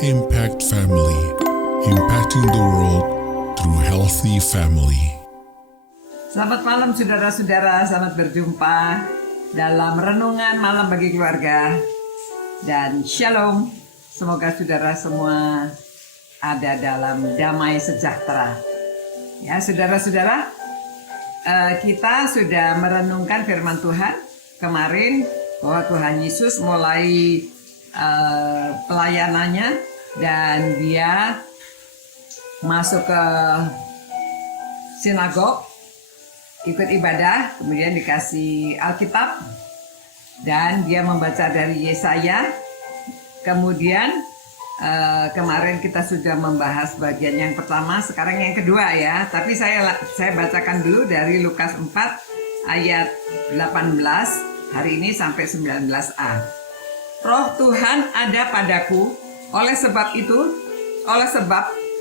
Impact Family, impacting the world through healthy family. Selamat malam saudara-saudara, selamat berjumpa dalam Renungan Malam bagi Keluarga. Dan Shalom, semoga saudara semua ada dalam damai sejahtera. Ya saudara-saudara, kita sudah merenungkan firman Tuhan kemarin bahwa Tuhan Yesus mulai pelayanannya dan dia masuk ke sinagog, ikut ibadah, kemudian dikasih Alkitab dan dia membaca dari Yesaya. Kemudian kemarin kita sudah membahas bagian yang pertama, sekarang yang kedua ya. Tapi saya bacakan dulu dari Lukas 4 ayat 18 hari ini sampai 19a. Roh Tuhan ada padaku, oleh sebab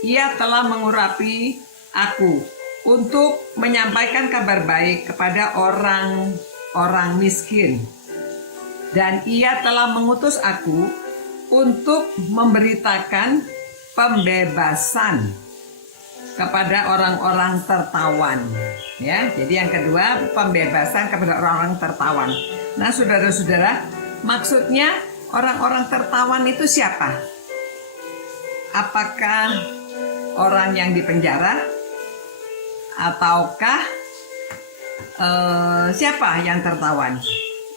Ia telah mengurapi aku untuk menyampaikan kabar baik kepada orang miskin. Dan Ia telah mengutus aku untuk memberitakan pembebasan kepada orang-orang tertawan. Ya, jadi yang kedua, pembebasan kepada orang-orang tertawan. Nah, saudara-saudara, maksudnya orang-orang tertawan itu siapa? Apakah orang yang dipenjara? Ataukah siapa yang tertawan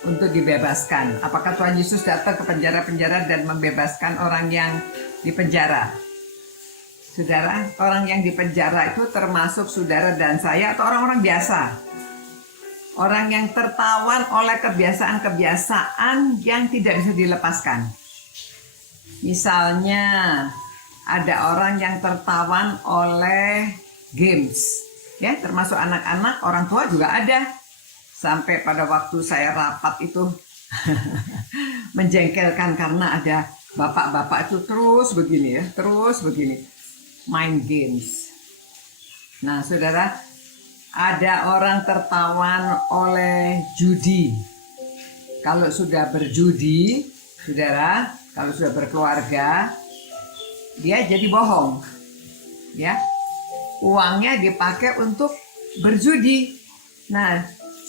untuk dibebaskan? Apakah Tuhan Yesus datang ke penjara-penjara dan membebaskan orang yang dipenjara? Saudara, orang yang dipenjara itu termasuk saudara dan saya atau orang-orang biasa? Orang yang tertawan oleh kebiasaan-kebiasaan yang tidak bisa dilepaskan. Misalnya, ada orang yang tertawan oleh games. Ya, termasuk anak-anak, orang tua juga ada. Sampai pada waktu saya rapat itu menjengkelkan karena ada bapak-bapak itu terus begini ya, terus begini. Main games. Nah, saudara, ada orang tertawan oleh judi. Kalau sudah berjudi, saudara, kalau sudah berkeluarga, dia jadi bohong. Ya. Uangnya dipakai untuk berjudi. Nah,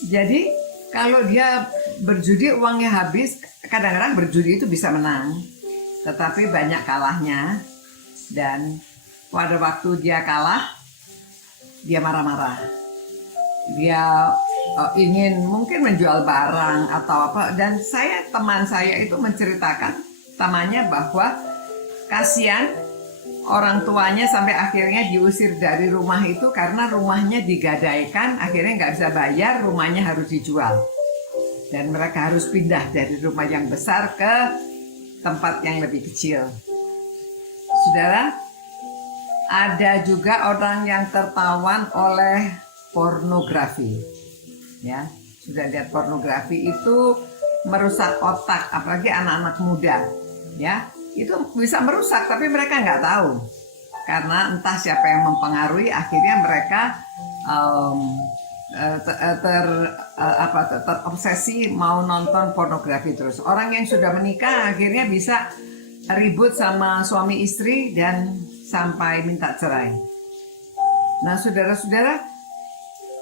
jadi kalau dia berjudi uangnya habis, kadang-kadang berjudi itu bisa menang, tetapi banyak kalahnya. Dan pada waktu dia kalah, dia marah-marah. Dia ingin mungkin menjual barang atau apa. Dan teman saya itu menceritakan temannya bahwa kasihan orang tuanya sampai akhirnya diusir dari rumah itu karena rumahnya digadaikan, akhirnya nggak bisa bayar, rumahnya harus dijual. Dan mereka harus pindah dari rumah yang besar ke tempat yang lebih kecil. Saudara, ada juga orang yang tertawan oleh pornografi. Ya, sudah lihat pornografi itu merusak otak, apalagi anak-anak muda. Ya, itu bisa merusak, tapi mereka nggak tahu karena entah siapa yang mempengaruhi, akhirnya mereka terobsesi mau nonton pornografi terus. Orang yang sudah menikah akhirnya bisa ribut sama suami istri dan sampai minta cerai. Nah, saudara-saudara,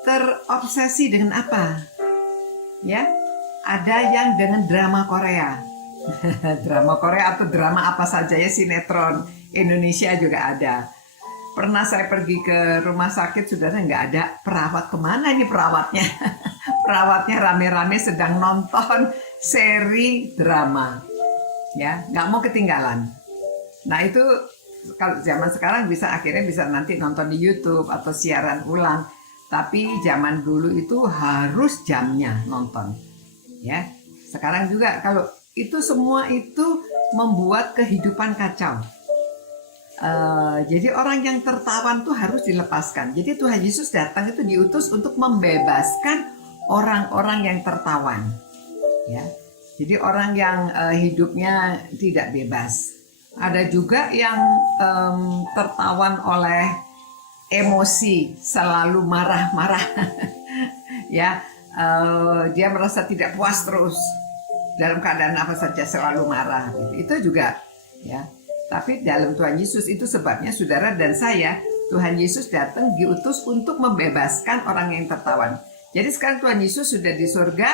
terobsesi dengan apa? Ya, ada yang dengan drama Korea. Drama Korea atau drama apa saja ya, sinetron Indonesia juga ada. Pernah saya pergi ke rumah sakit, saudara, nggak ada perawat. Kemana ini perawatnya? Perawatnya rame-rame sedang nonton seri drama. Ya, nggak mau ketinggalan. Nah, itu kalau zaman sekarang akhirnya bisa nanti nonton di YouTube atau siaran ulang. Tapi zaman dulu itu harus jamnya nonton. Ya, sekarang juga kalau itu semua itu membuat kehidupan kacau. Jadi orang yang tertawan tuh harus dilepaskan. Jadi Tuhan Yesus datang itu diutus untuk membebaskan orang-orang yang tertawan. Ya, jadi orang yang hidupnya tidak bebas. Ada juga yang tertawan oleh emosi, selalu marah-marah. Ya, dia merasa tidak puas terus. Dalam keadaan apa saja selalu marah gitu. Itu juga ya. Tapi dalam Tuhan Yesus itu sebabnya saudara dan saya, Tuhan Yesus datang diutus untuk membebaskan orang yang tertawan. Jadi sekarang Tuhan Yesus sudah di surga,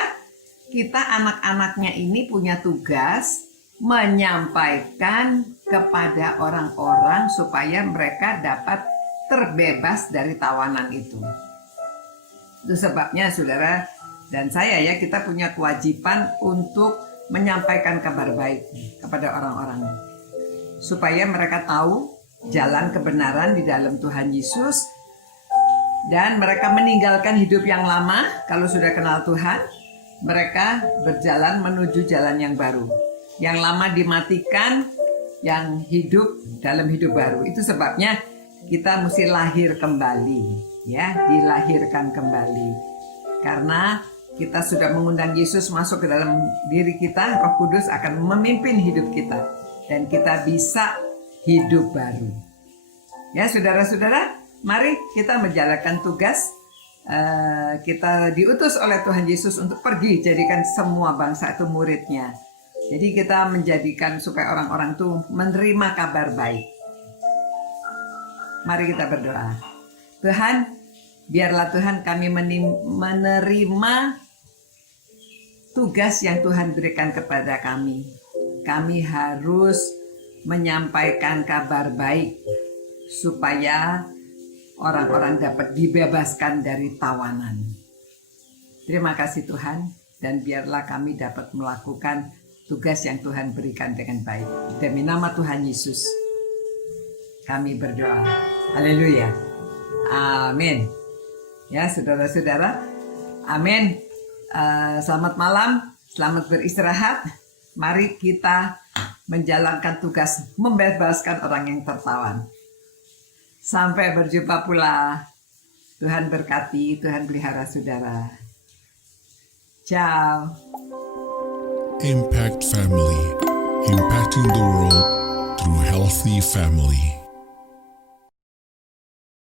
kita anak-anaknya ini punya tugas menyampaikan kepada orang-orang supaya mereka dapat terbebas dari tawanan itu. Itu sebabnya saudara dan saya ya, kita punya kewajiban untuk menyampaikan kabar baik kepada orang-orang supaya mereka tahu jalan kebenaran di dalam Tuhan Yesus dan mereka meninggalkan hidup yang lama. Kalau sudah kenal Tuhan, mereka berjalan menuju jalan yang baru. Yang lama dimatikan, yang hidup dalam hidup baru. Itu sebabnya kita mesti lahir kembali, ya, dilahirkan kembali. Karena kita sudah mengundang Yesus masuk ke dalam diri kita, Roh Kudus akan memimpin hidup kita dan kita bisa hidup baru. Ya, saudara-saudara, mari kita menjalankan tugas. Kita diutus oleh Tuhan Yesus untuk pergi jadikan semua bangsa itu muridnya. Jadi kita menjadikan supaya orang-orang itu menerima kabar baik. Mari kita berdoa. Tuhan, biarlah Tuhan kami menerima tugas yang Tuhan berikan kepada kami. Kami harus menyampaikan kabar baik supaya orang-orang dapat dibebaskan dari tawanan. Terima kasih Tuhan, dan biarlah kami dapat melakukan tugas yang Tuhan berikan dengan baik. Demi nama Tuhan Yesus, kami berdoa. Haleluya. Amin. Ya, saudara-saudara. Amin. Selamat malam, selamat beristirahat. Mari kita menjalankan tugas membebaskan orang yang tertawan. Sampai berjumpa pula. Tuhan berkati, Tuhan pelihara saudara. Ciao. Impact Family, impacting the world through healthy family.